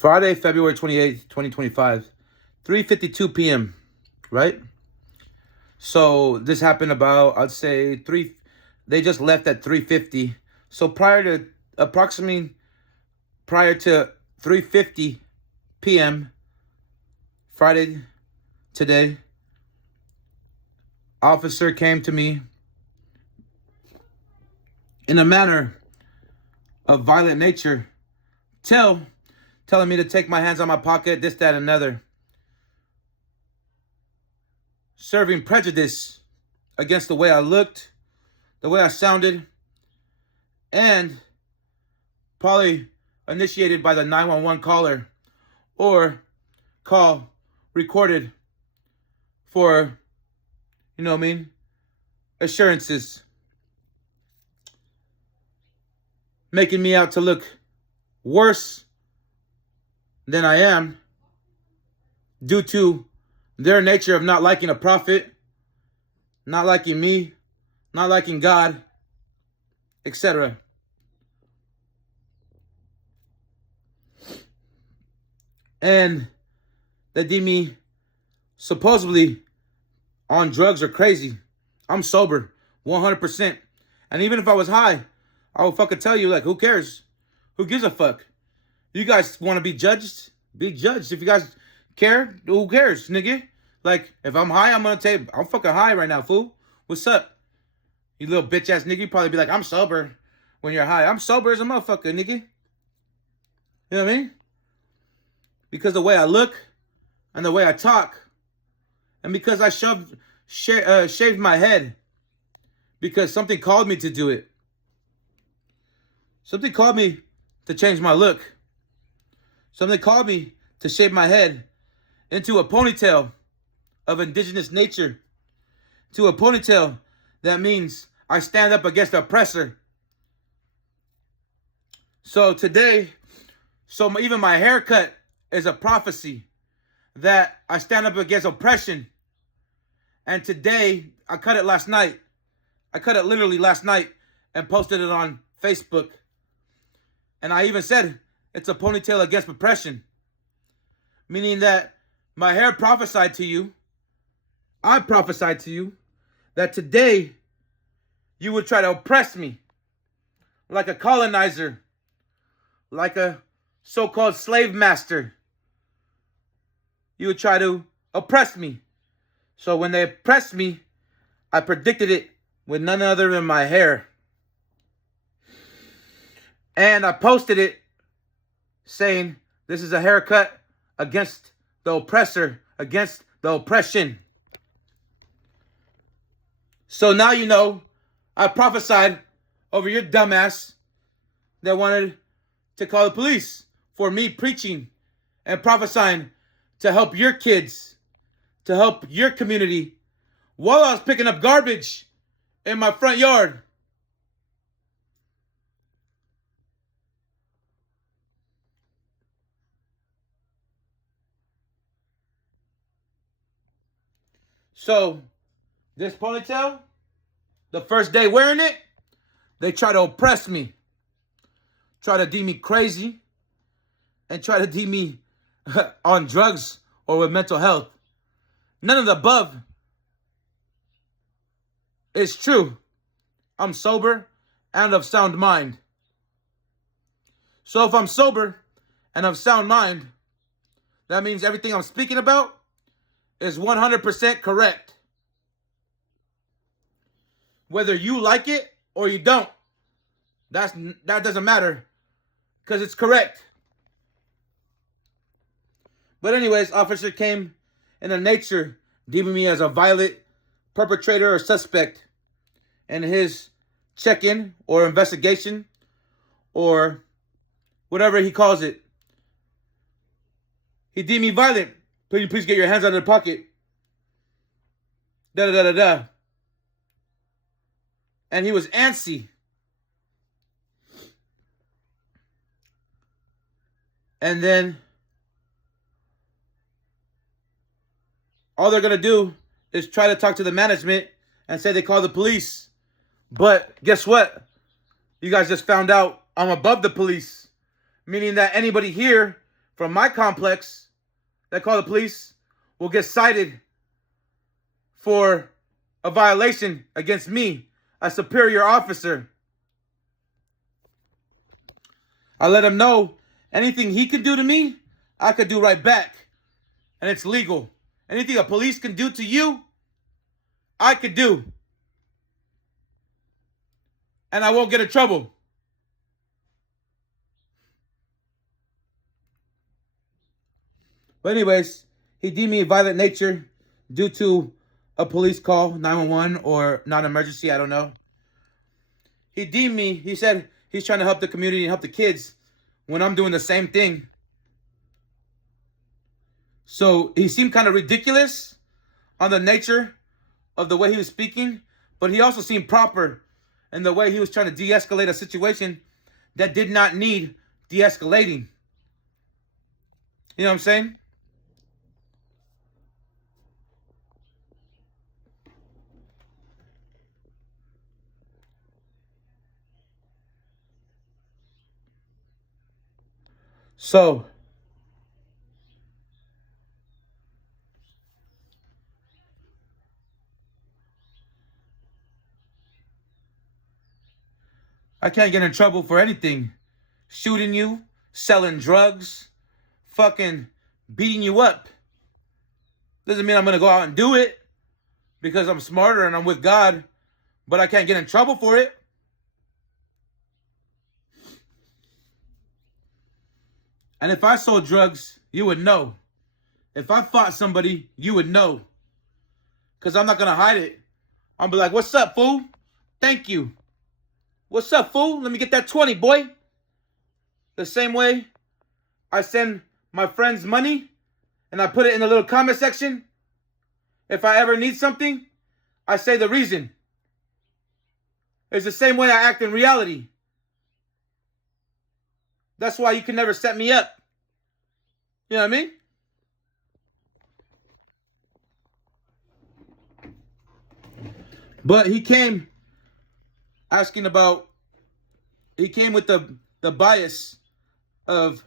Friday, February 28th, 2025, 3:52 p.m., right? So this happened about, I'd say, they just left at 3:50. So prior to 3:50 p.m., Friday, today, officer came to me in a manner of violent nature, telling me to take my hands on my pocket, this, that, and another, serving prejudice against the way I looked, the way I sounded, and probably initiated by the 911 caller or call recorded for, assurances, making me out to look worse than I am due to their nature of not liking a prophet, not liking me, not liking God, etc. And they deem me supposedly on drugs or crazy. I'm sober, 100%. And even if I was high, I would fucking tell you, like, who cares? Who gives a fuck? You guys want to be judged? Be judged. If you guys care, who cares, nigga? Like, if I'm high, I'm gonna tell you, I'm fucking high right now, fool. What's up? You little bitch-ass nigga. You probably be like, I'm sober when you're high. I'm sober as a motherfucker, nigga. You know what I mean? Because the way I look and the way I talk, and because I shaved my head because something called me to do it. Something called me to change my look. Something called me to shave my head into a ponytail of indigenous nature. To a ponytail that means I stand up against the oppressor. So today, even my haircut is a prophecy that I stand up against oppression. And today, I cut it last night. I cut it literally last night and posted it on Facebook. And I even said it's a ponytail against oppression. Meaning that my hair prophesied to you, I prophesied to you, that today you would try to oppress me like a colonizer, like a so-called slave master. You would try to oppress me. So when they oppressed me, I predicted it with none other than my hair. And I posted it saying, this is a haircut against the oppressor, against the oppression. So now you know, I prophesied over your dumbass that wanted to call the police for me preaching and prophesying to help your kids, to help your community, while I was picking up garbage in my front yard. So, this ponytail, the first day wearing it, they try to oppress me, try to deem me crazy, and try to deem me on drugs or with mental health. None of the above is true. I'm sober and of sound mind. So if I'm sober and of sound mind, that means everything I'm speaking about is 100% correct. Whether you like it or you don't, that doesn't matter, because it's correct. But anyways, officer came in a nature deeming me as a violent perpetrator or suspect in his check-in or investigation or whatever he calls it. He deemed me violent. Please get your hands out of the pocket. Da-da-da-da-da. And he was antsy. And then all they're going to do is try to talk to the management and say they call the police. But guess what? You guys just found out I'm above the police. Meaning that anybody here from my complex that call the police will get cited for a violation against me, a superior officer. I let him know anything he could do to me, I could do right back. And it's legal. Anything a police can do to you, I could do. And I won't get in trouble. But anyways, he deemed me violent nature due to a police call, 911 or non-emergency, I don't know. He deemed me, he said he's trying to help the community and help the kids when I'm doing the same thing. So he seemed kind of ridiculous on the nature of the way he was speaking, but he also seemed proper in the way he was trying to de-escalate a situation that did not need de-escalating. You know what I'm saying? So I can't get in trouble for anything. Shooting you, selling drugs, fucking beating you up. Doesn't mean I'm going to go out and do it because I'm smarter and I'm with God, but I can't get in trouble for it. And if I sold drugs, you would know. If I fought somebody, you would know. Because I'm not going to hide it. I'll be like, what's up, fool? Thank you. What's up, fool? Let me get that 20, boy. The same way I send my friends money and I put it in the little comment section. If I ever need something, I say the reason. It's the same way I act in reality. That's why you can never set me up. You know what I mean? But he came asking about, he came with the bias of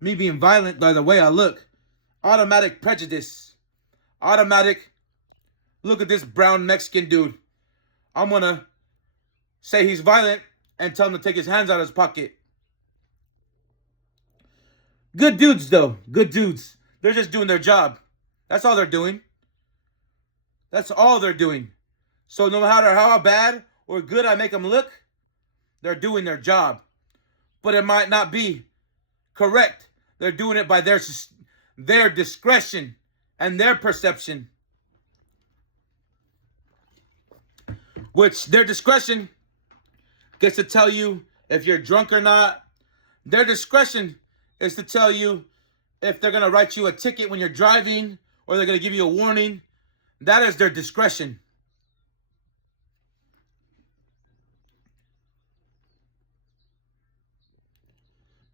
me being violent by the way I look. Automatic prejudice. Automatic, look at this brown Mexican dude. I'm going to say he's violent and tell him to take his hands out of his pocket. Good dudes, though. Good dudes. They're just doing their job. That's all they're doing. That's all they're doing. So no matter how bad or good I make them look, they're doing their job. But it might not be correct. They're doing it by their discretion and their perception. Which their discretion gets to tell you if you're drunk or not. Their discretion is to tell you if they're going to write you a ticket when you're driving or they're going to give you a warning. That is their discretion.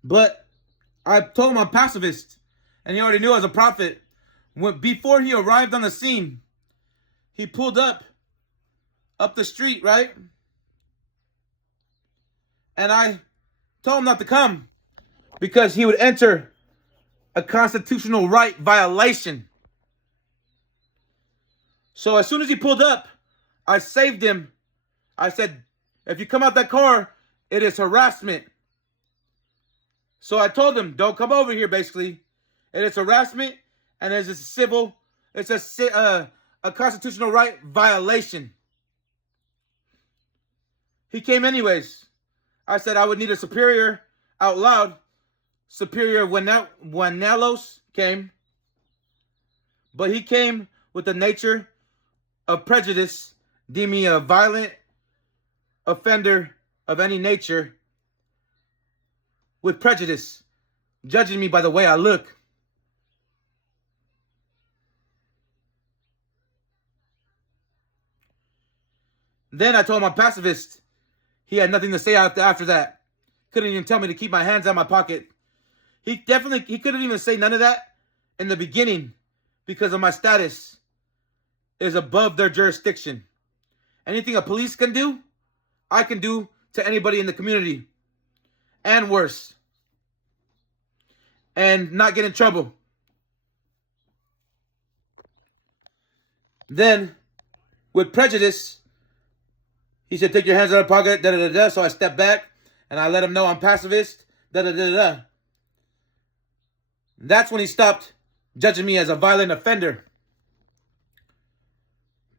But I told him I'm pacifist, and he already knew I was a prophet. Before he arrived on the scene, he pulled up the street, right? And I told him not to come because he would enter a constitutional right violation. So as soon as he pulled up, I saved him. I said, if you come out that car, it is harassment. So I told him, don't come over here, basically. It is harassment, and it's a constitutional right violation. He came anyways. I said I would need a superior out loud. Superior Guanelos came. But he came with the nature of prejudice, deeming me a violent offender of any nature with prejudice, judging me by the way I look. Then I told him I'm pacifist. He had nothing to say after that. Couldn't even tell me to keep my hands out of my pocket. He couldn't even say none of that in the beginning because of my status is above their jurisdiction. Anything a police can do, I can do to anybody in the community. And worse. and not get in trouble. Then, with prejudice, he said, take your hands out of the pocket, da-da-da-da. So I stepped back, and I let him know I'm pacifist, da-da-da-da. That's when he stopped judging me as a violent offender.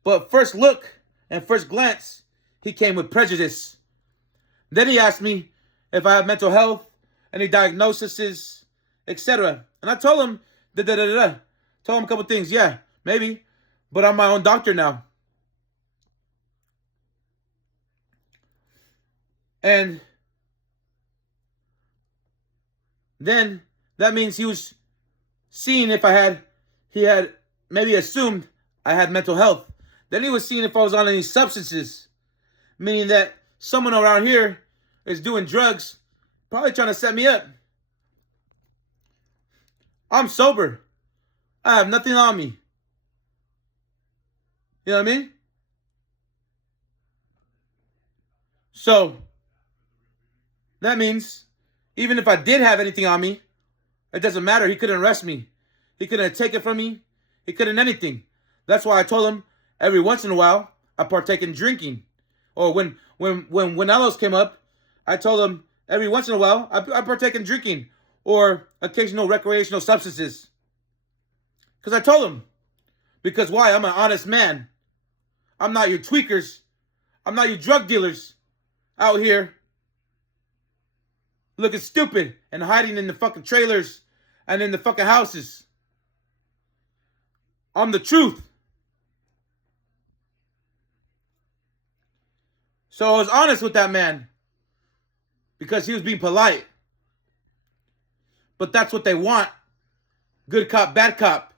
But first look and first glance, he came with prejudice. Then he asked me if I have mental health, any diagnoses, etc. And I told him, da-da-da-da. Told him a couple things. Yeah, maybe. But I'm my own doctor now. And then that means he was seeing if he had maybe assumed I had mental health. Then he was seeing if I was on any substances, meaning that someone around here is doing drugs, probably trying to set me up. I'm sober. I have nothing on me. You know what I mean? So, that means even if I did have anything on me, it doesn't matter. He couldn't arrest me. He couldn't take it from me. He couldn't anything. That's why I told him every once in a while I partake in drinking. Or when Ellos came up, I told him every once in a while I partake in drinking or occasional recreational substances. Because I told him. Because why? I'm an honest man. I'm not your tweakers. I'm not your drug dealers out here looking stupid and hiding in the fucking trailers and in the fucking houses. I'm the truth. So I was honest with that man because he was being polite. But that's what they want. Good cop, bad cop.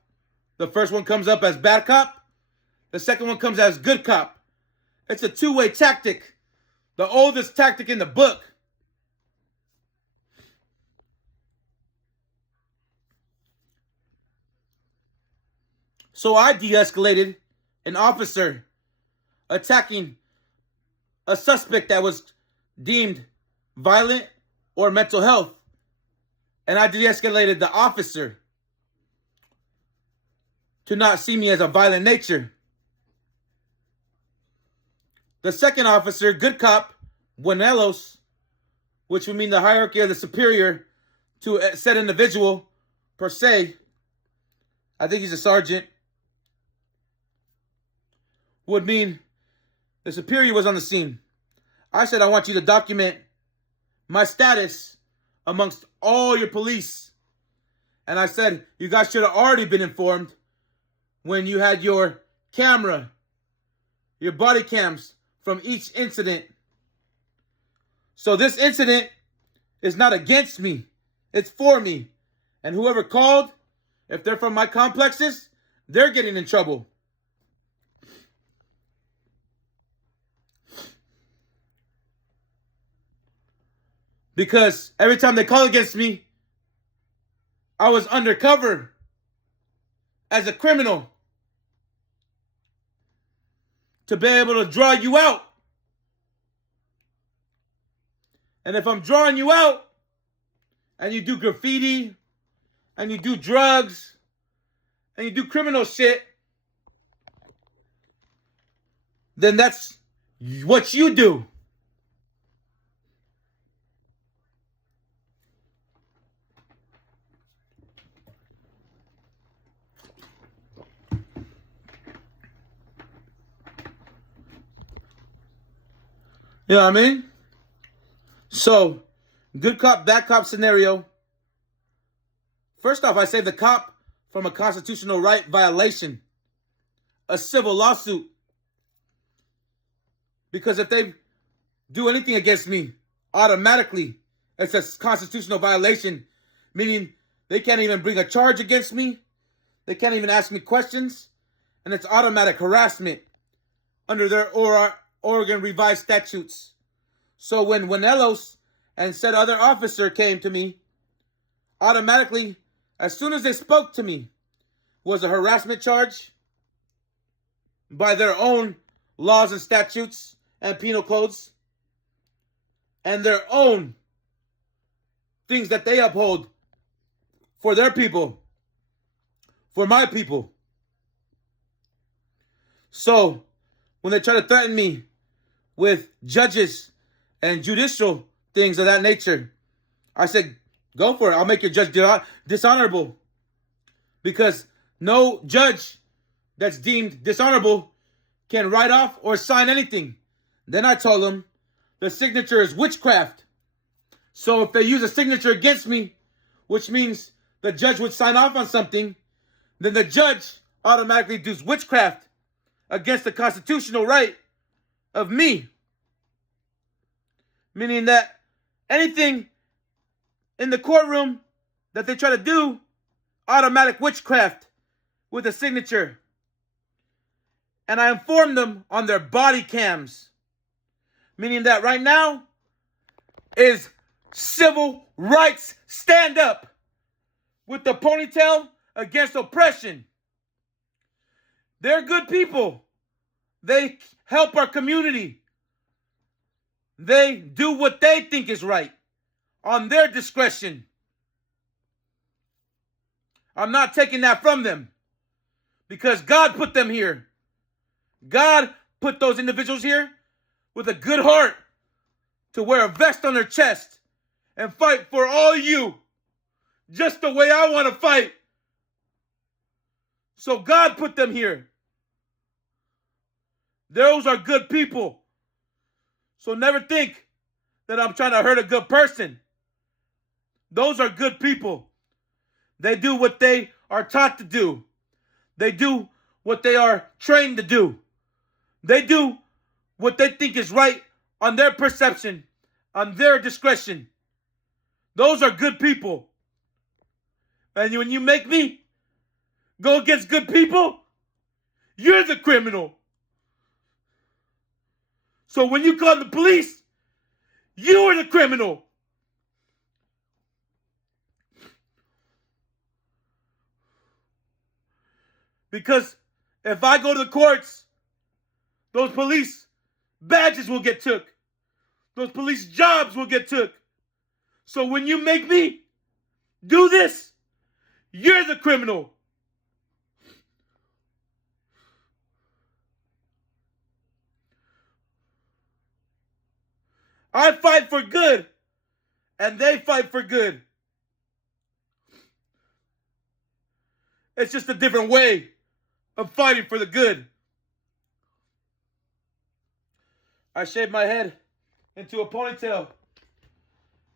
The first one comes up as bad cop. The second one comes as good cop. It's a two-way tactic. The oldest tactic in the book. So I de-escalated an officer attacking a suspect that was deemed violent or mental health. And I de-escalated the officer to not see me as a violent nature. The second officer, good cop, Buenelos, which would mean the hierarchy of the superior to a said individual per se, I think he's a sergeant, would mean the superior was on the scene. I said, I want you to document my status amongst all your police. And I said, you guys should have already been informed when you had your camera, your body cams from each incident. So this incident is not against me. It's for me. And whoever called, if they're from my complexes, they're getting in trouble. Because every time they call against me, I was undercover as a criminal to be able to draw you out. And if I'm drawing you out and you do graffiti and you do drugs and you do criminal shit, then that's what you do. You know what I mean? So, good cop, bad cop scenario. First off, I saved the cop from a constitutional right violation, a civil lawsuit. Because if they do anything against me, automatically, it's a constitutional violation, meaning they can't even bring a charge against me. They can't even ask me questions. And it's automatic harassment under their Oregon revised statutes. So when Buenelos and said other officer came to me, automatically, as soon as they spoke to me, was a harassment charge by their own laws and statutes and penal codes and their own things that they uphold for their people, for my people. So when they try to threaten me with judges and judicial things of that nature, I said, go for it. I'll make your judge dishonorable. Because no judge that's deemed dishonorable can write off or sign anything. Then I told them the signature is witchcraft. So if they use a signature against me, which means the judge would sign off on something, then the judge automatically does witchcraft against the constitutional right of me. Meaning that anything in the courtroom that they try to do, automatic witchcraft with a signature. And I informed them on their body cams. Meaning that right now is civil rights stand up with the ponytail against oppression. They're good people. They help our community. They do what they think is right on their discretion. I'm not taking that from them because God put them here. God put those individuals here with a good heart to wear a vest on their chest and fight for all you just the way I want to fight. So God put them here. Those are good people. So never think that I'm trying to hurt a good person. Those are good people. They do what they are taught to do. They do what they are trained to do. They do what they think is right on their perception, on their discretion. Those are good people. And when you make me go against good people, you're the criminal. So when you call the police, you are the criminal. Because if I go to the courts, those police badges will get took. Those police jobs will get took. So when you make me do this, you're the criminal. I fight for good, and they fight for good. It's just a different way of fighting for the good. I shaved my head into a ponytail.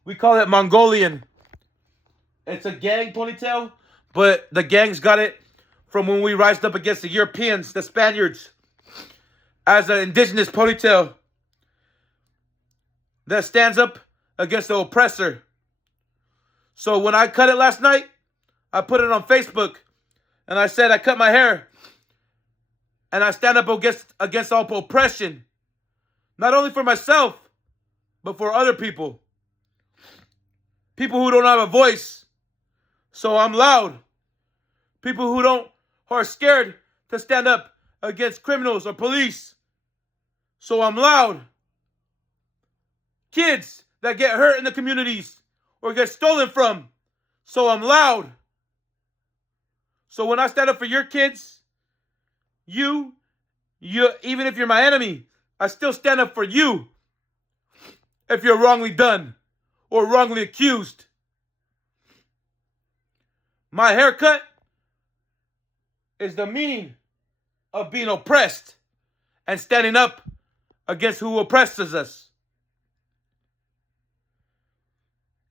We call it Mongolian. It's a gang ponytail, but the gangs got it from when we rised up against the Europeans, the Spaniards, as an indigenous ponytail that stands up against the oppressor. So when I cut it last night, I put it on Facebook, and I said I cut my hair, and I stand up against all oppression, not only for myself, but for other people. People who don't have a voice, so I'm loud. People who are scared to stand up against criminals or police, so I'm loud. Kids that get hurt in the communities or get stolen from, so I'm loud. So when I stand up for your kids, you, even if you're my enemy, I still stand up for you if you're wrongly done or wrongly accused. My haircut is the meaning of being oppressed and standing up against who oppresses us.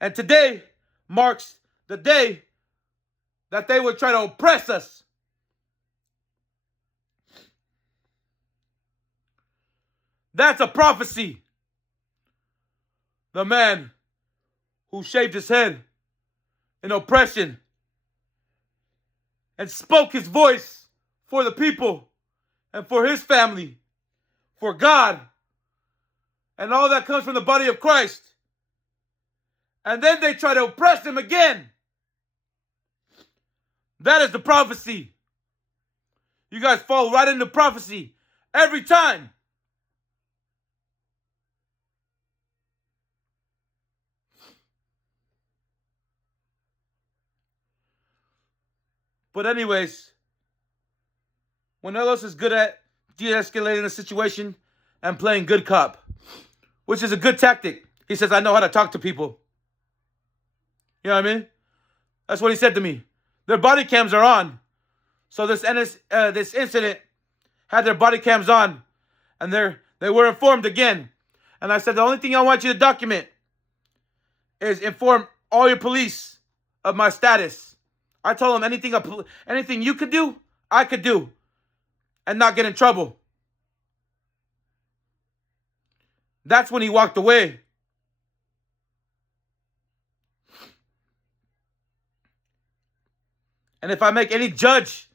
And today marks the day that they would try to oppress us. That's a prophecy. The man who shaved his head in oppression and spoke his voice for the people and for his family, for God, and all that comes from the body of Christ. And then they try to oppress him again. That is the prophecy. You guys fall right into prophecy every time. But anyways, Monelos is good at de-escalating the situation and playing good cop, which is a good tactic. He says, I know how to talk to people. You know what I mean? That's what he said to me. Their body cams are on. So this incident had their body cams on, and they were informed again. And I said, the only thing I want you to document is inform all your police of my status. I told him anything you could do, I could do, and not get in trouble. That's when he walked away. And if I make any judge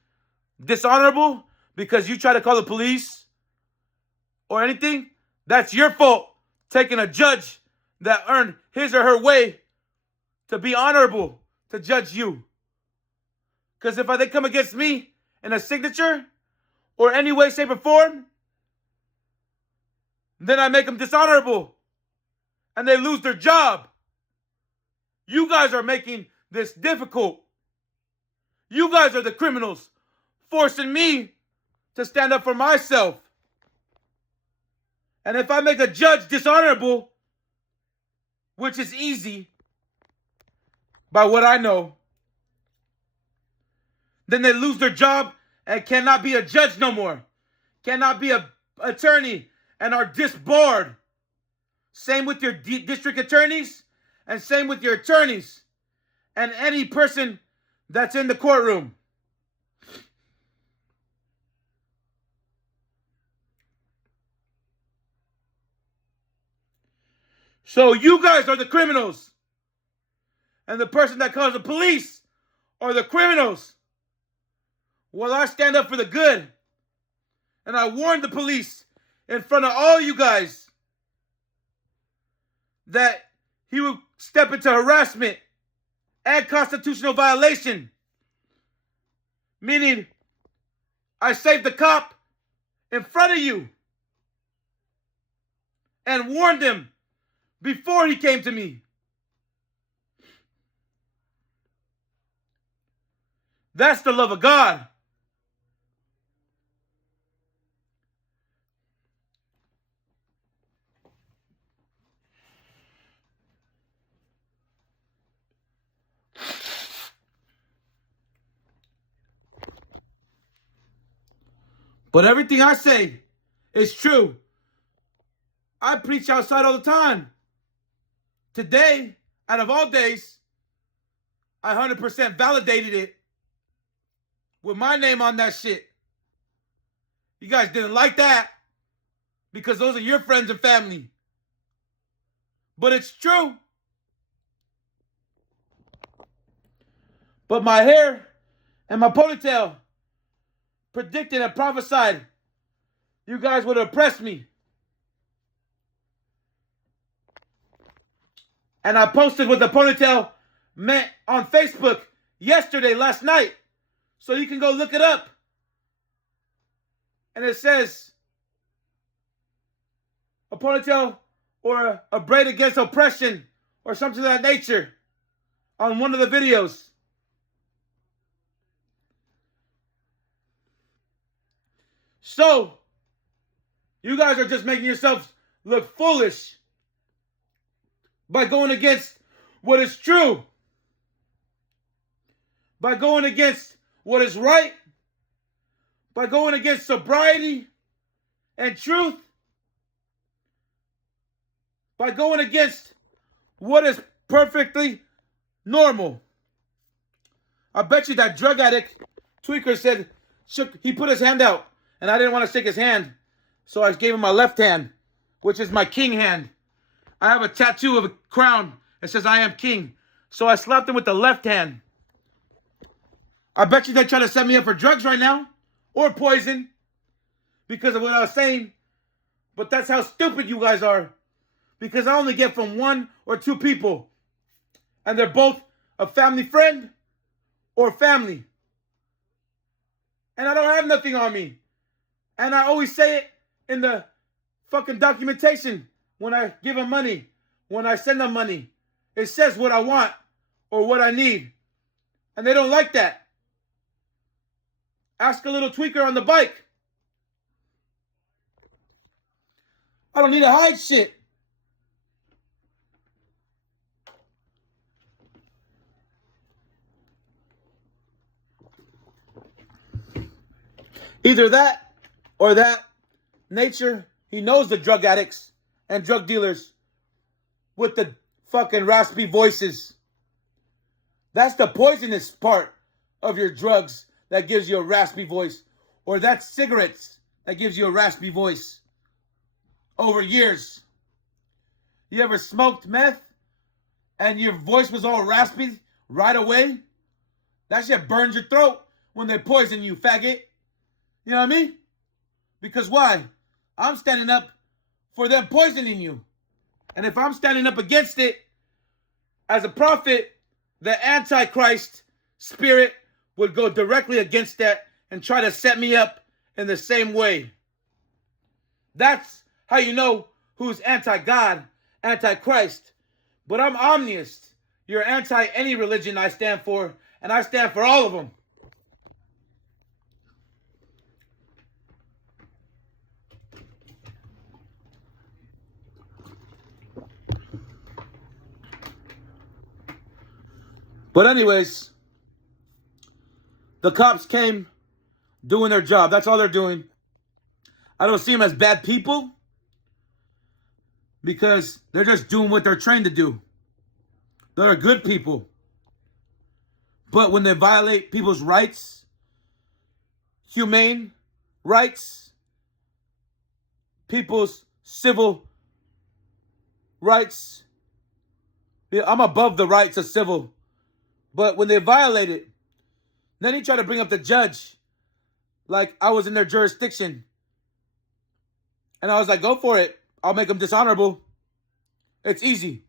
dishonorable because you try to call the police or anything, that's your fault. Taking a judge that earned his or her way to be honorable to judge you. Because if they come against me in a signature or any way, shape, or form, then I make them dishonorable and they lose their job. You guys are making this difficult. You guys are the criminals, forcing me to stand up for myself. And if I make a judge dishonorable, which is easy, by what I know, then they lose their job and cannot be a judge no more. Cannot be an attorney and are disbarred. Same with your district attorneys and same with your attorneys and any person that's in the courtroom. So you guys are the criminals. And the person that calls the police are the criminals. Well, I stand up for the good. And I warn the police in front of all you guys that he will step into harassment and constitutional violation. Meaning, I saved the cop in front of you and warned him before he came to me. That's the love of God. But everything I say is true. I preach outside all the time. Today, out of all days, I 100% validated it with my name on that shit. You guys didn't like that because those are your friends and family. But it's true. But my hair and my ponytail predicted and prophesied you guys would oppress me. And I posted what the ponytail meant on Facebook last night. So you can go look it up. And it says, a ponytail or a braid against oppression or something of that nature on one of the videos. So, you guys are just making yourselves look foolish by going against what is true, by going against what is right, by going against sobriety and truth, by going against what is perfectly normal. I bet you that drug addict tweaker said, he put his hand out, and I didn't want to shake his hand, so I gave him my left hand, which is my king hand. I have a tattoo of a crown that says I am king, so I slapped him with the left hand. I bet you they're trying to set me up for drugs right now, or poison, because of what I was saying. But that's how stupid you guys are, because I only get from 1 or 2 people, and they're both a family friend or family. And I don't have nothing on me. And I always say it in the fucking documentation when I give them money, when I send them money. It says what I want or what I need. And they don't like that. Ask a little tweaker on the bike. I don't need to hide shit. Either that or that nature, he knows the drug addicts and drug dealers with the fucking raspy voices. That's the poisonous part of your drugs that gives you a raspy voice. Or that's cigarettes that gives you a raspy voice over years. You ever smoked meth and your voice was all raspy right away? That shit burns your throat when they poison you, faggot. You know what I mean? Because why? I'm standing up for them poisoning you. And if I'm standing up against it, as a prophet, the Antichrist spirit would go directly against that and try to set me up in the same way. That's how you know who's anti-God, anti-Christ. But I'm omniist. You're anti any religion I stand for, and I stand for all of them. But anyways, the cops came doing their job. That's all they're doing. I don't see them as bad people because they're just doing what they're trained to do. They're good people. But when they violate people's rights, humane rights, people's civil rights, I'm above the rights of civil. But when they violate it, then he tried to bring up the judge like I was in their jurisdiction. And I was like, go for it. I'll make them dishonorable. It's easy.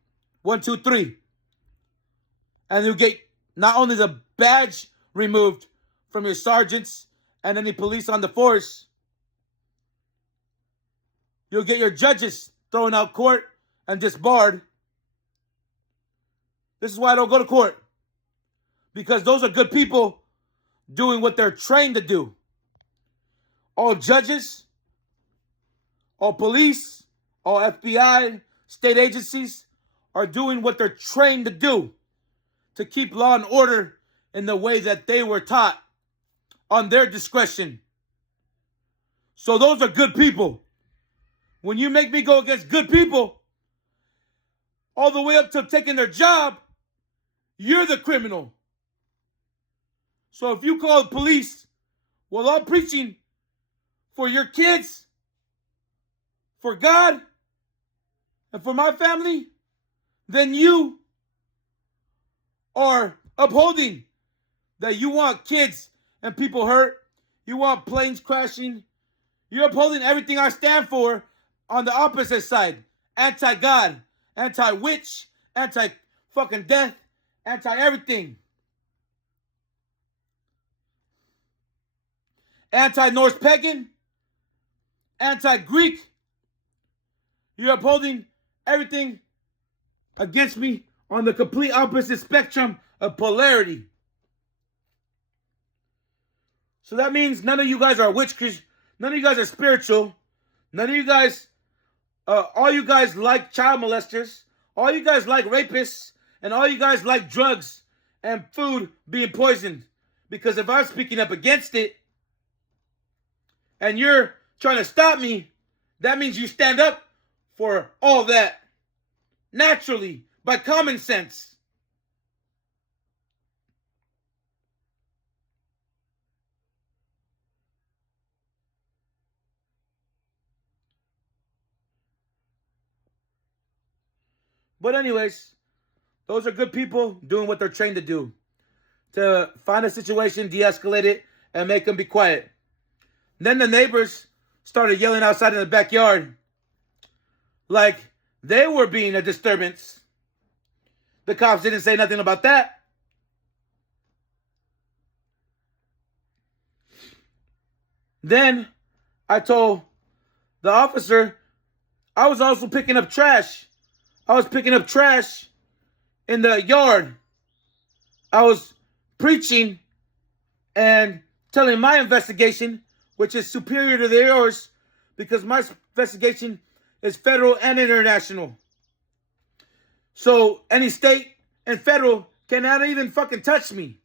1, 2, 3. And you get not only the badge removed from your sergeants and any police on the force, you'll get your judges thrown out court and disbarred. This is why I don't go to court. Because those are good people doing what they're trained to do. All judges, all police, all FBI, state agencies are doing what they're trained to do to keep law and order in the way that they were taught on their discretion. So those are good people. When you make me go against good people, all the way up to taking their job, you're the criminal. So if you call the police while I'm preaching for your kids, for God, and for my family, then you are upholding that you want kids and people hurt. You want planes crashing. You're upholding everything I stand for on the opposite side. Anti-God, anti-witch, anti-fucking death, anti-everything. Anti-Norse pagan, anti-Greek. You're upholding everything against me on the complete opposite spectrum of polarity. So that means none of you guys are witches. None of you guys are spiritual. None of you guys, all you guys like child molesters. All you guys like rapists. And all you guys like drugs and food being poisoned. Because if I'm speaking up against it, and you're trying to stop me, that means you stand up for all that. Naturally, by common sense. But anyways, those are good people doing what they're trained to do. To find a situation, de-escalate it, and make them be quiet. Then the neighbors started yelling outside in the backyard like they were being a disturbance. The cops didn't say nothing about that. Then I told the officer I was also picking up trash. I was picking up trash in the yard. I was preaching and telling my investigation, which is superior to yours, because my investigation is federal and international. So any state and federal cannot even fucking touch me.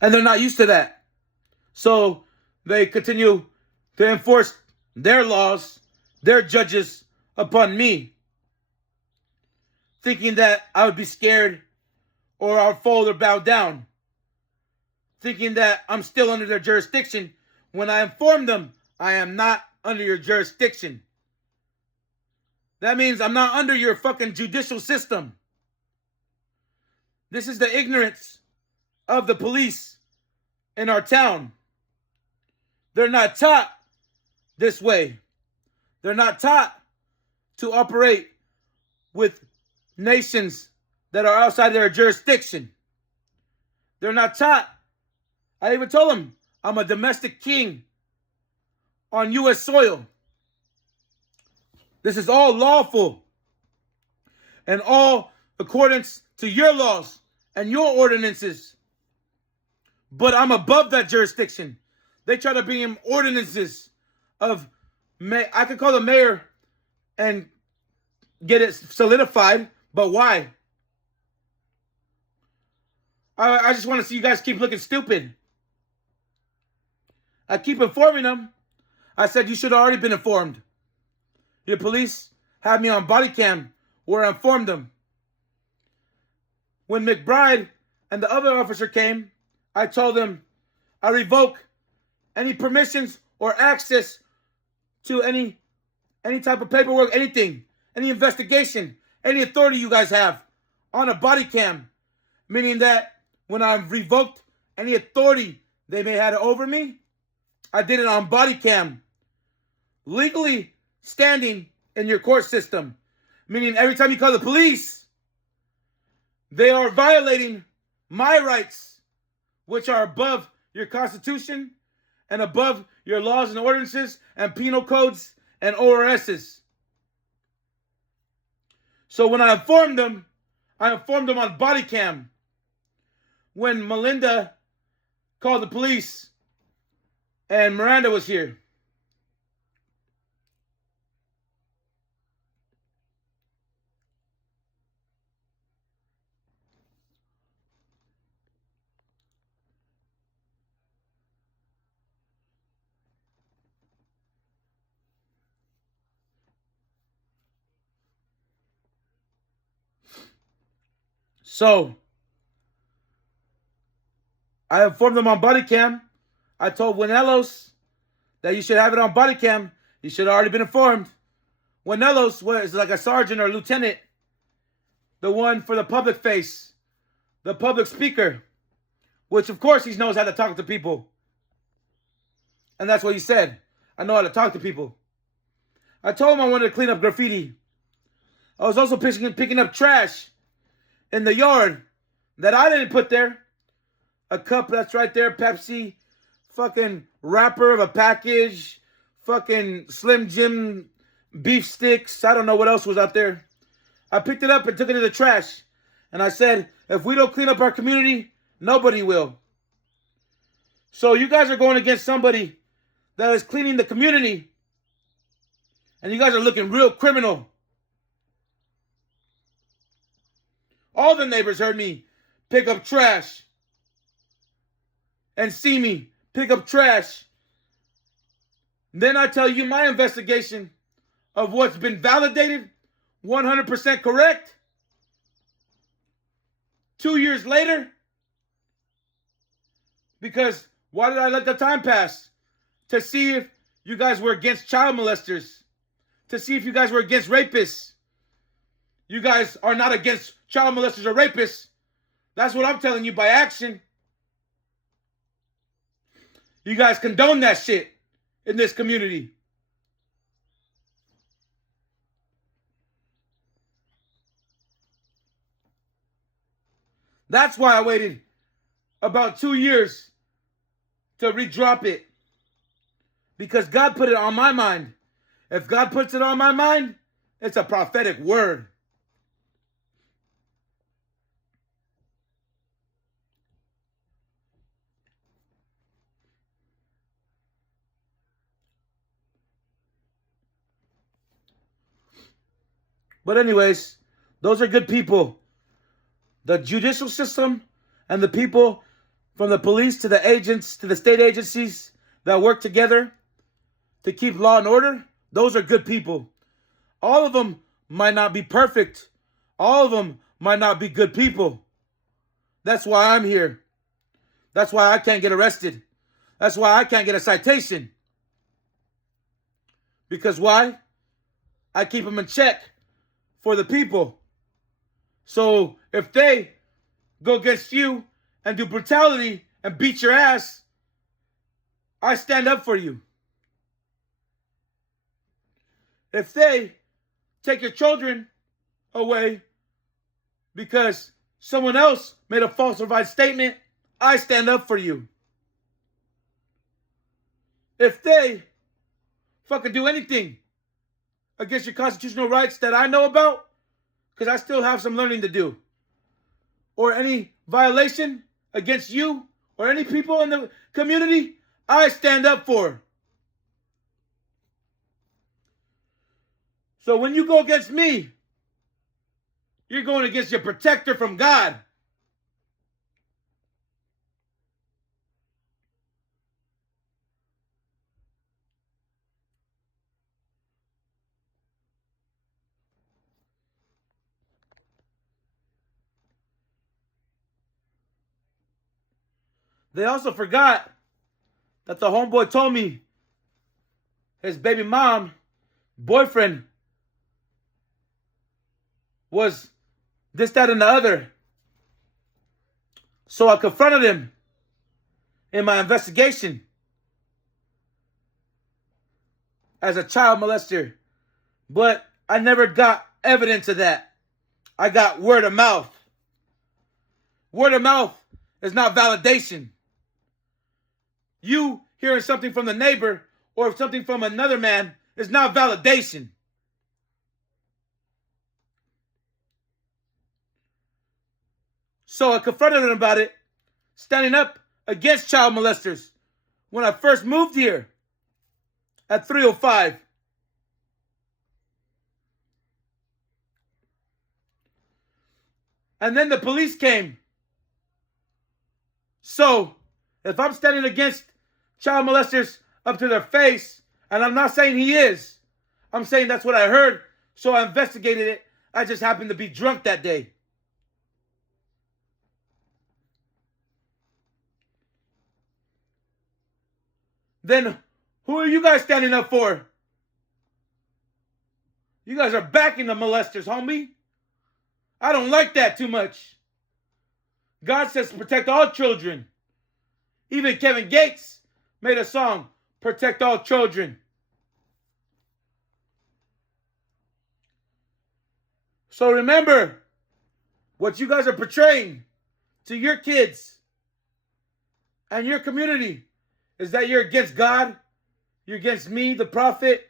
And they're not used to that. So they continue to enforce their laws, their judges upon me, thinking that I would be scared or I'll fold or bow down, thinking that I'm still under their jurisdiction when I inform them I am not under your jurisdiction. That means I'm not under your fucking judicial system. This is the ignorance of the police in our town. They're not taught this way. They're not taught to operate with nations that are outside their jurisdiction. They're not taught. I even told them I'm a domestic king on U.S. soil. This is all lawful and all accordance to your laws and your ordinances. But I'm above that jurisdiction. They try to bring in ordinances of, I could call the mayor and get it solidified, but why? I just want to see you guys keep looking stupid. I keep informing them. I said you should have already been informed. Your police had me on body cam where I informed them. When McBride and the other officer came, I told them I revoke any permissions or access to any type of paperwork, anything, any investigation, any authority you guys have on a body cam. Meaning that when I've revoked any authority they may have over me, I did it on body cam. Legally standing in your court system. Meaning every time you call the police, they are violating my rights, which are above your Constitution and above your laws and ordinances and penal codes and ORSs. So when I informed them on body cam. When Melinda called the police and Miranda was here. So, I informed them on body cam. I told Winelos that you should have it on body cam. You should have already been informed. Winelos was like a sergeant or lieutenant. The one for the public face. The public speaker. Which, of course, he knows how to talk to people. And that's what he said. I know how to talk to people. I told him I wanted to clean up graffiti. I was also picking up trash in the yard that I didn't put there. A cup that's right there, Pepsi, fucking wrapper of a package, fucking Slim Jim beef sticks. I don't know what else was out there. I picked it up and took it to the trash. And I said, if we don't clean up our community, nobody will. So you guys are going against somebody that is cleaning the community. And you guys are looking real criminal. All the neighbors heard me pick up trash. And see me pick up trash. Then I tell you my investigation of what's been validated, 100% correct. 2 years later. Because why did I let the time pass? To see if you guys were against child molesters. To see if you guys were against rapists. You guys are not against child molesters or rapists. That's what I'm telling you by action. You guys condone that shit in this community. That's why I waited about 2 years to redrop it. Because God put it on my mind. If God puts it on my mind, it's a prophetic word. But anyways, those are good people. The judicial system and the people from the police to the agents to the state agencies that work together to keep law and order, those are good people. All of them might not be perfect. All of them might not be good people. That's why I'm here. That's why I can't get arrested. That's why I can't get a citation. Because why? I keep them in check for the people. So if they go against you and do brutality and beat your ass, I stand up for you. If they take your children away because someone else made a falsified statement, I stand up for you. If they fucking do anything against your constitutional rights that I know about, because I still have some learning to do, or any violation against you or any people in the community, I stand up for. So when you go against me, you're going against your protector from God. They also forgot that the homeboy told me his baby mom, boyfriend, was this, that, and the other. So I confronted him in my investigation as a child molester. But I never got evidence of that. I got word of mouth. Word of mouth is not validation. You hearing something from the neighbor or something from another man is not validation. So I confronted him about it, standing up against child molesters when I first moved here at 305. And then the police came. So if I'm standing against child molesters up to their face, and I'm not saying he is, I'm saying that's what I heard, so I investigated it. I just happened to be drunk that day. Then who are you guys standing up for? You guys are backing the molesters, homie. I don't like that too much. God says protect all children. Even Kevin Gates made a song, Protect All Children. So remember, what you guys are portraying to your kids and your community is that you're against God, you're against me, the prophet,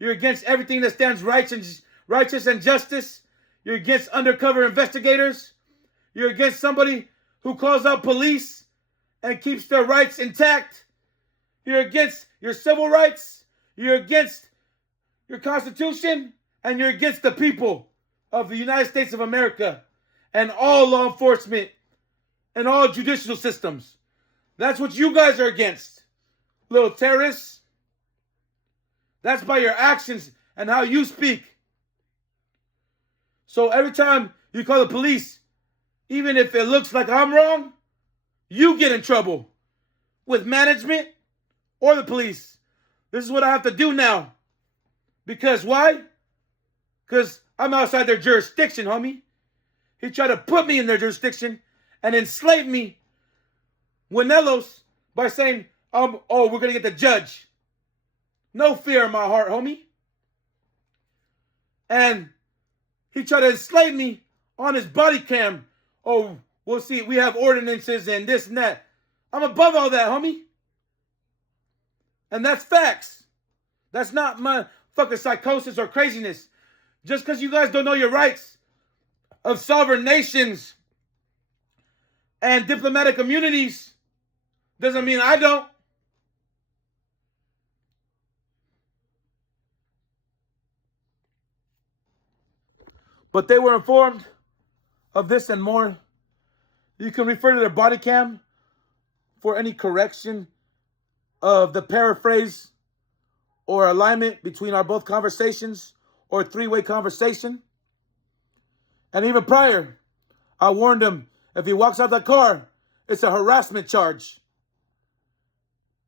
you're against everything that stands righteous and justice, you're against undercover investigators, you're against somebody who calls out police and keeps their rights intact, you're against your civil rights, you're against your Constitution, and you're against the people of the United States of America and all law enforcement and all judicial systems. That's what you guys are against, little terrorists. That's by your actions and how you speak. So every time you call the police, even if it looks like I'm wrong, you get in trouble with management or the police. This is what I have to do now. Because why? Because I'm outside their jurisdiction, homie. He tried to put me in their jurisdiction and enslave me, Winelos, by saying, we're going to get the judge. No fear in my heart, homie. And he tried to enslave me on his body cam. Oh, we'll see. We have ordinances and this and that. I'm above all that, homie. And that's facts. That's not my fucking psychosis or craziness. Just because you guys don't know your rights of sovereign nations and diplomatic immunities doesn't mean I don't. But they were informed of this and more. You can refer to their body cam for any correction of the paraphrase or alignment between our both conversations or three-way conversation. And even prior, I warned him, if he walks out that car, it's a harassment charge.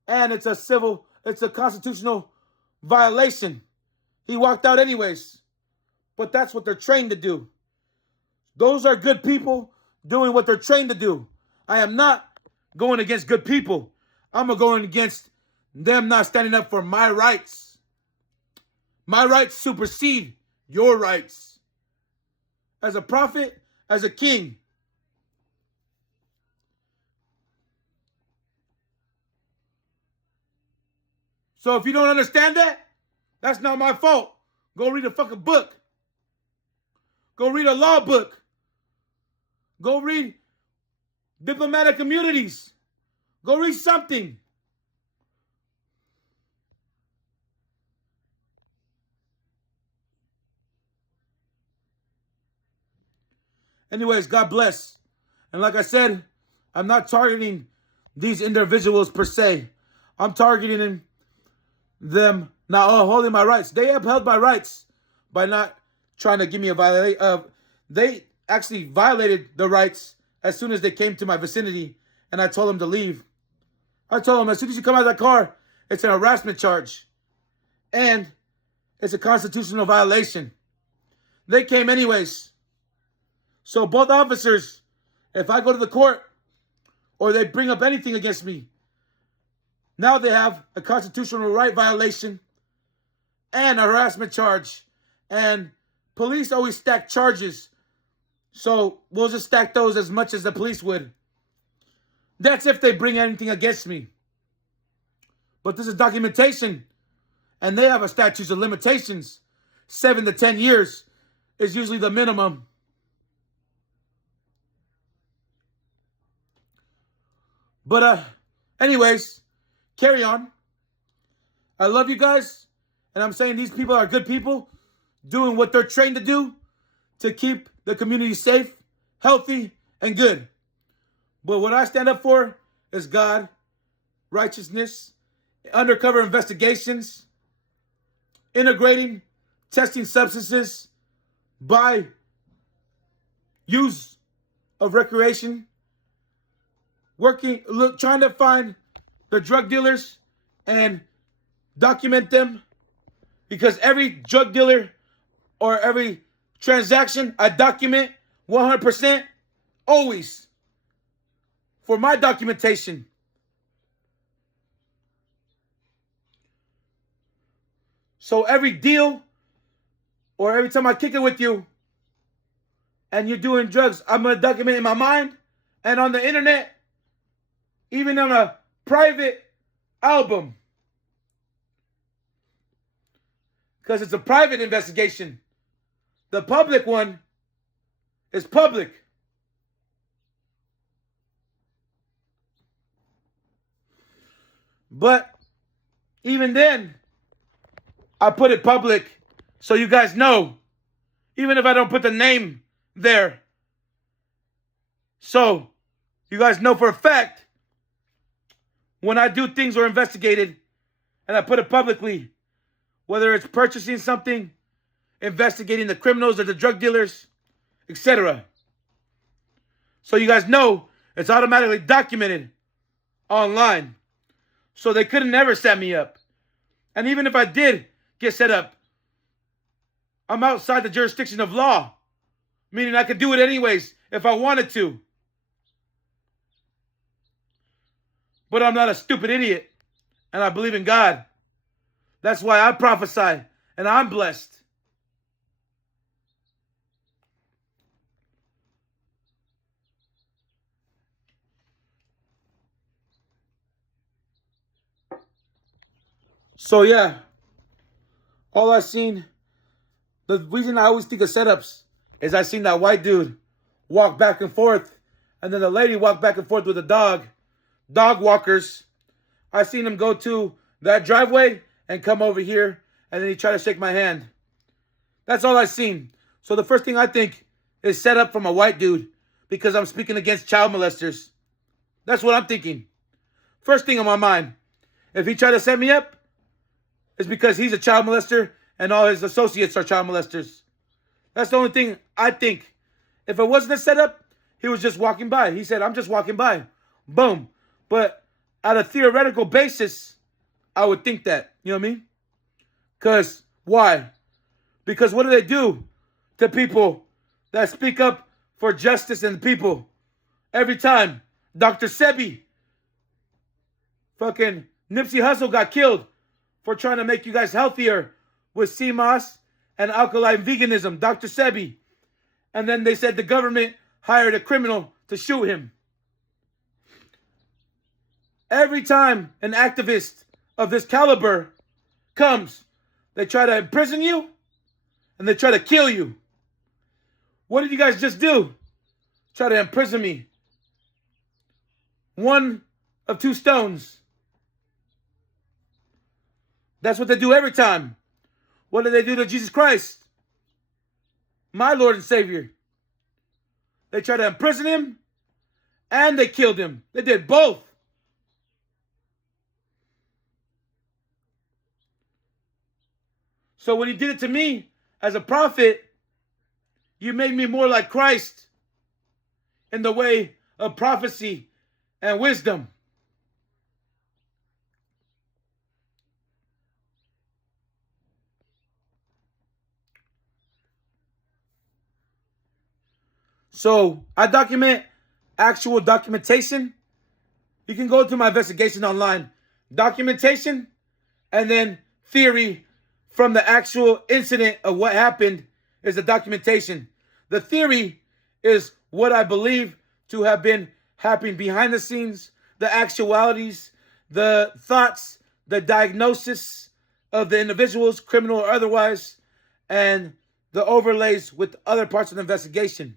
And it's a constitutional violation. He walked out anyways. But that's what they're trained to do. Those are good people doing what they're trained to do. I am not going against good people. I'm going against them not standing up for my rights. My rights supersede your rights. As a prophet, as a king. So if you don't understand that, that's not my fault. Go read a fucking book. Go read a law book. Go read diplomatic immunities. Go read something. Anyways, God bless. And like I said, I'm not targeting these individuals per se. I'm targeting them not holding my rights. They upheld my rights by not trying to give me a violation. They actually violated the rights as soon as they came to my vicinity, and I told them to leave. I told them, as soon as you come out of that car, it's an harassment charge, and it's a constitutional violation. They came anyways. So both officers, if I go to the court or they bring up anything against me, now they have a constitutional right violation and a harassment charge. And police always stack charges. So we'll just stack those as much as the police would. That's if they bring anything against me. But this is documentation. And they have a statute of limitations. 7 to 10 years is usually the minimum. But anyways, carry on. I love you guys. And I'm saying these people are good people doing what they're trained to do to keep the community safe, healthy, and good. But what I stand up for is God, righteousness, undercover investigations, integrating, testing substances by use of recreation, trying to find the drug dealers and document them, because every drug dealer or every transaction I document 100% always for my documentation. So every deal or every time I kick it with you and you're doing drugs, I'm going to document in my mind and on the internet, even on a private album. Because it's a private investigation. The public one is public. But even then, I put it public so you guys know. Even if I don't put the name there. So you guys know for a fact when I do things or investigated and I put it publicly, whether it's purchasing something, investigating the criminals or the drug dealers, etc. So you guys know it's automatically documented online. So they couldn't ever set me up. And even if I did get set up, I'm outside the jurisdiction of law. Meaning I could do it anyways if I wanted to. But I'm not a stupid idiot. And I believe in God. That's why I prophesy. And I'm blessed. So yeah. All I seen, the reason I always think of setups is I seen that white dude walk back and forth. And then the lady walk back and forth with a dog. Dog walkers. I seen him go to that driveway and come over here. And then he tried to shake my hand. That's all I seen. So the first thing I think is set up from a white dude because I'm speaking against child molesters. That's what I'm thinking. First thing on my mind. If he tried to set me up, it's because he's a child molester and all his associates are child molesters. That's the only thing I think. If it wasn't a setup, he was just walking by. He said, I'm just walking by. Boom. But at a theoretical basis, I would think that. You know what I mean? Because, why? Because what do they do to people that speak up for justice and people? Every time. Dr. Sebi. Fucking Nipsey Hussle got killed for trying to make you guys healthier with CMOS and alkaline veganism. Dr. Sebi. And then they said the government hired a criminal to shoot him. Every time an activist of this caliber comes, they try to imprison you and they try to kill you. What did you guys just do? Try to imprison me. One of two stones. That's what they do every time. What did they do to Jesus Christ? My Lord and Savior. They tried to imprison him and they killed him. They did both. So when you did it to me as a prophet, you made me more like Christ in the way of prophecy and wisdom. So I document actual documentation. You can go to my investigation online. Documentation and then theory from the actual incident of what happened is the documentation. The theory is what I believe to have been happening behind the scenes, the actualities, the thoughts, the diagnosis of the individuals, criminal or otherwise, and the overlays with other parts of the investigation.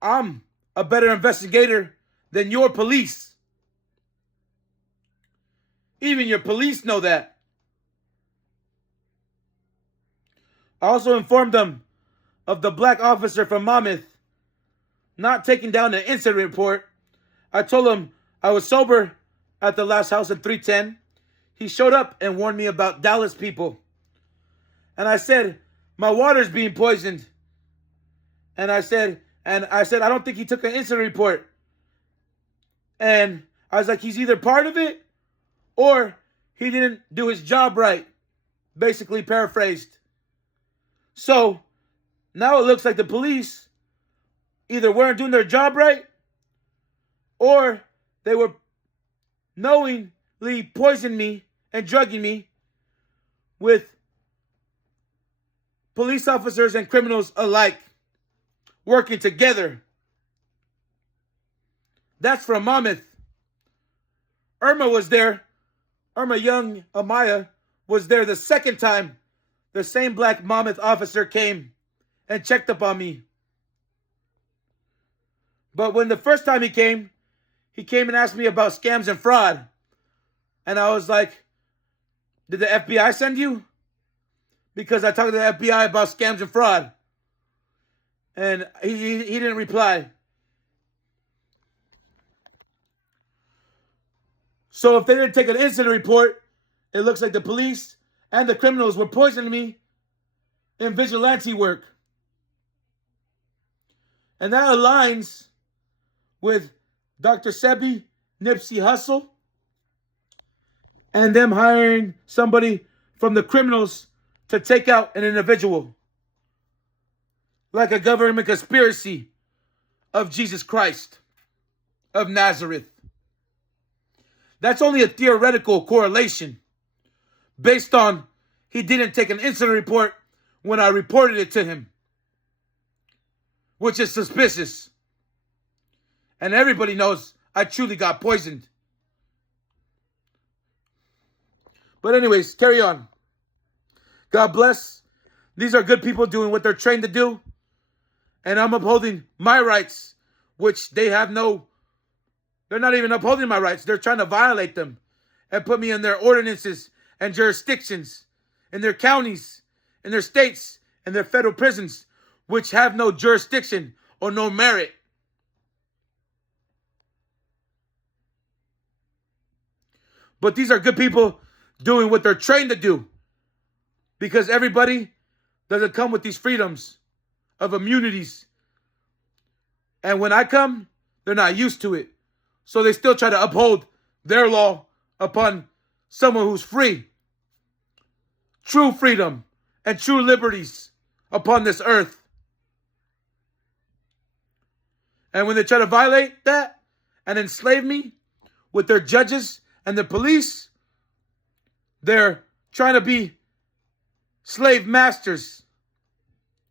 I'm a better investigator than your police. Even your police know that. I also informed them of the black officer from Monmouth not taking down the incident report. I told him I was sober at the last house at 310. He showed up and warned me about Dallas people. And I said, my water's being poisoned. And I said, I don't think he took an incident report. And I was like, he's either part of it or he didn't do his job right. Basically paraphrased. So now it looks like the police either weren't doing their job right or they were knowingly poisoning me and drugging me with police officers and criminals alike working together. That's from Monmouth. Irma was there. Irma Young Amaya was there the second time the same black Monmouth officer came and checked up on me. But when the first time he came and asked me about scams and fraud. And I was like, did the FBI send you? Because I talked to the FBI about scams and fraud. And he didn't reply. So if they didn't take an incident report, it looks like the police and the criminals were poisoning me in vigilante work. And that aligns with Dr. Sebi, Nipsey Hussle, and them hiring somebody from the criminals to take out an individual. Like a government conspiracy of Jesus Christ of Nazareth. That's only a theoretical correlation based on he didn't take an incident report when I reported it to him, which is suspicious. And everybody knows I truly got poisoned. But anyways, carry on. God bless. These are good people doing what they're trained to do. And I'm upholding my rights, which they have no... They're not even upholding my rights. They're trying to violate them and put me in their ordinances and jurisdictions, in their counties, in their states, in their federal prisons, which have no jurisdiction or no merit. But these are good people doing what they're trained to do, because everybody doesn't come with these freedoms of immunities. And when I come, they're not used to it. So they still try to uphold their law upon someone who's free. True freedom and true liberties upon this earth. And when they try to violate that and enslave me with their judges and the police, they're trying to be slave masters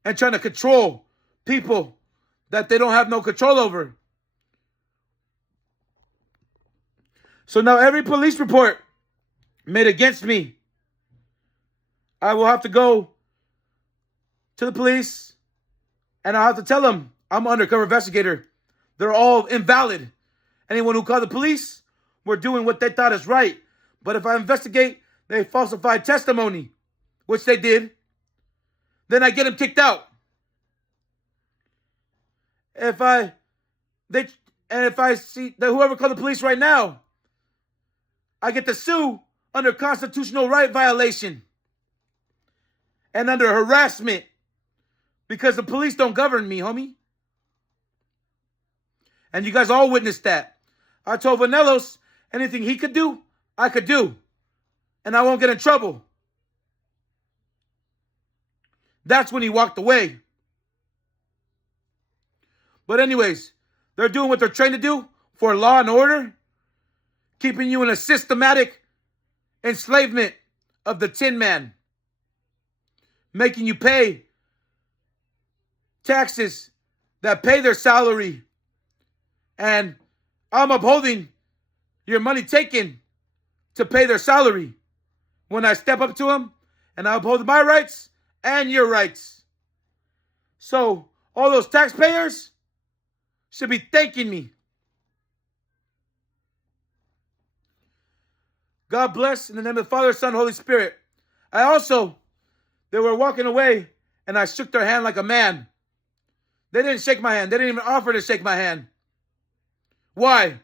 and trying to control people that they don't have no control over. So now every police report made against me, I will have to go to the police and I'll have to tell them I'm an undercover investigator. They're all invalid. Anyone who called the police were doing what they thought is right. But if I investigate, they falsified testimony, which they did, then I get them kicked out. If I see that whoever called the police right now, I get to sue under constitutional right violation and under harassment, because the police don't govern me, homie. And you guys all witnessed that. I told Vanelos anything he could do, I could do. And I won't get in trouble. That's when he walked away. But anyways, they're doing what they're trained to do for law and order, keeping you in a systematic enslavement of the Tin Man, making you pay taxes that pay their salary. And I'm upholding your money taken to pay their salary when I step up to them and I uphold my rights and your rights. So all those taxpayers should be thanking me. God bless in the name of the Father, Son, Holy Spirit. They were walking away and I shook their hand like a man. They didn't shake my hand. They didn't even offer to shake my hand. Why?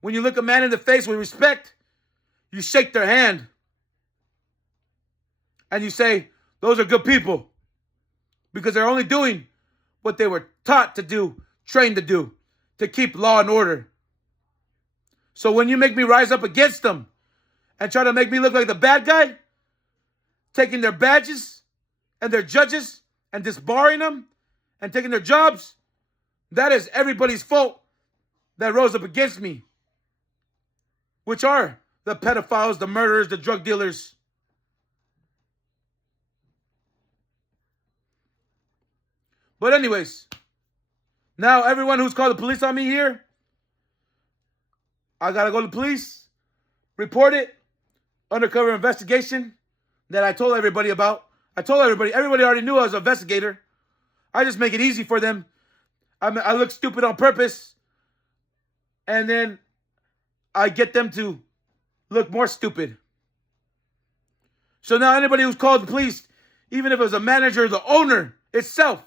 When you look a man in the face with respect, you shake their hand. And you say, those are good people. Because they're only doing what they were taught to do, trained to do, to keep law and order. So when you make me rise up against them and try to make me look like the bad guy, taking their badges and their judges and disbarring them and taking their jobs, that is everybody's fault that rose up against me, which are the pedophiles, the murderers, the drug dealers. But anyways, now everyone who's called the police on me here, I gotta go to the police, report it, undercover investigation that I told everybody about. I told everybody already knew I was an investigator. I just make it easy for them. I look stupid on purpose. And then I get them to look more stupid. So now anybody who's called the police, even if it was a manager, the owner itself,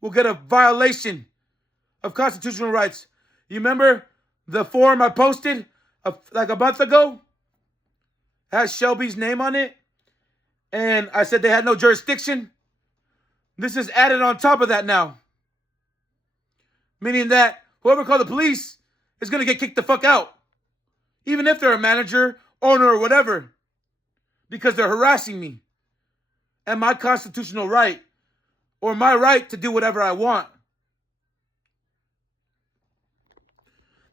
will get a violation of constitutional rights. You remember the form I posted like a month ago? It has Shelby's name on it. And I said they had no jurisdiction. This is added on top of that now. Meaning that whoever called the police is going to get kicked the fuck out. Even if they're a manager, owner, or whatever. Because they're harassing me. And my constitutional right. Or my right to do whatever I want.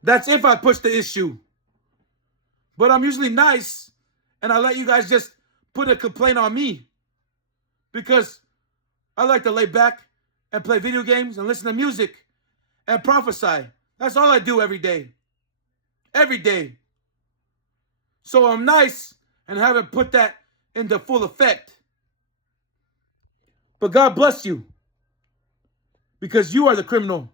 That's if I push the issue. But I'm usually nice. And I let you guys just put a complaint on me. Because I like to lay back and play video games and listen to music and prophesy. That's all I do every day. Every day. So I'm nice and haven't put that into full effect. But God bless you. Because you are the criminal.